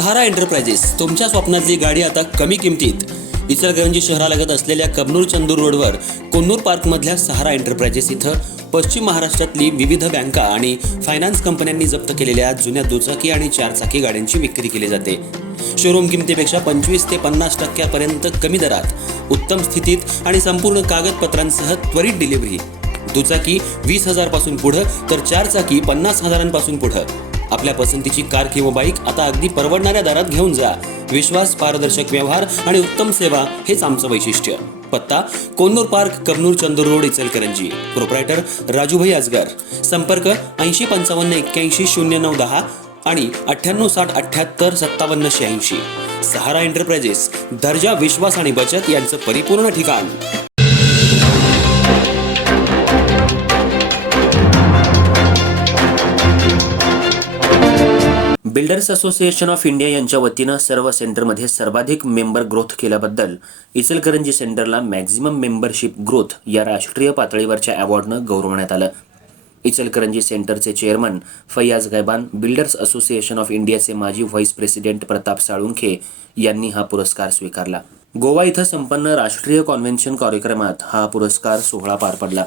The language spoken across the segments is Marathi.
सहारा एंटरप्राइजेस, तुमच्या स्वप्नातली गाडी आता कमी किमतीत. इचलकरंजी शहरालगत असलेल्या कबनूर चंदूर रोडवर कोन्नूर पार्कमधल्या सहारा एंटरप्राइजेस इथं पश्चिम महाराष्ट्रातली विविध बँका आणि फायनान्स कंपन्यांनी जप्त केलेल्या जुन्या दुचाकी आणि चारचाकी गाड्यांची विक्री केली जाते. शोरूम किमतीपेक्षा 25 ते 50% कमी दरात, उत्तम स्थितीत आणि संपूर्ण कागदपत्रांसह त्वरित डिलिव्हरी. दुचाकी 20,000 पासून पुढं तर चारचाकी 50,000 पुढं. आपल्या पसंतीची कार किंवा बाईक आता अगदी परवडणाऱ्या दरात घेऊन जा. विश्वास, पारदर्शक व्यवहार आणि उत्तम सेवा हेच आमचं वैशिष्ट्य. पत्ता Konnur park, Kabnur Chandur road, Ichalkaranji. Proprietor Rajubhai Ajgar. संपर्क 8055810910 आणि 9860785786. सहारा एंटरप्राइजेस, दर्जा, विश्वास आणि बचत यांचं परिपूर्ण ठिकाण. बिल्डर्स असोसिएशन ऑफ इंडिया यांच्या वतीनं सर्व सेंटरमध्ये सर्वाधिक मेंबर ग्रोथ केल्याबद्दल इचलकरंजी सेंटरला मॅक्झिमम मेंबरशिप ग्रोथ या राष्ट्रीय पातळीवरच्या अवॉर्डनं गौरवण्यात आलं. इचलकरंजी सेंटरचे chairman Faiyaz Gaiban, builders association of इंडियाचे माजी व्हाईस प्रेसिडेंट प्रताप साळुंखे यांनी हा पुरस्कार स्वीकारला. गोवा इथं संपन्न राष्ट्रीय कॉन्व्हेन्शन कार्यक्रमात हा पुरस्कार सोहळा पार पडला.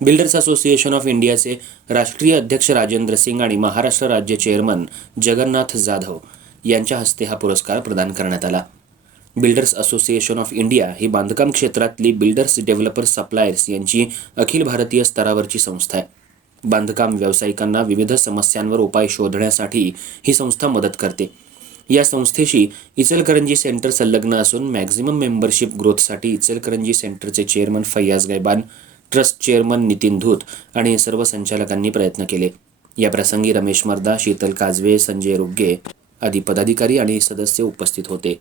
बिल्डर्स असोसिएशन ऑफ इंडियाचे राष्ट्रीय अध्यक्ष राजेंद्र सिंग आणि महाराष्ट्र राज्य चेअरमन जगन्नाथ जाधव यांच्या हस्ते हा पुरस्कार प्रदान करण्यात आला. बिल्डर्स असोसिएशन ऑफ इंडिया ही बांधकाम क्षेत्रातली बिल्डर्स डेव्हलपर्स सप्लायर्स यांची अखिल भारतीय स्तरावरची संस्था आहे. बांधकाम व्यावसायिकांना विविध समस्यांवर उपाय शोधण्यासाठी ही संस्था मदत करते. या संस्थेशी इचलकरंजी सेंटर संलग्न असून मॅक्झिमम मेंबरशिप ग्रोथसाठी इचलकरंजी सेंटरचे chairman Faiyaz Gaiban, trust chairman Nitin Dhoot आणि सर्व संचालकांनी प्रयत्न केले. या प्रसंगी रमेश मर्दा, शीतल काजवे, संजय रुग्गे आदी पदाधिकारी आणि सदस्य उपस्थित होते.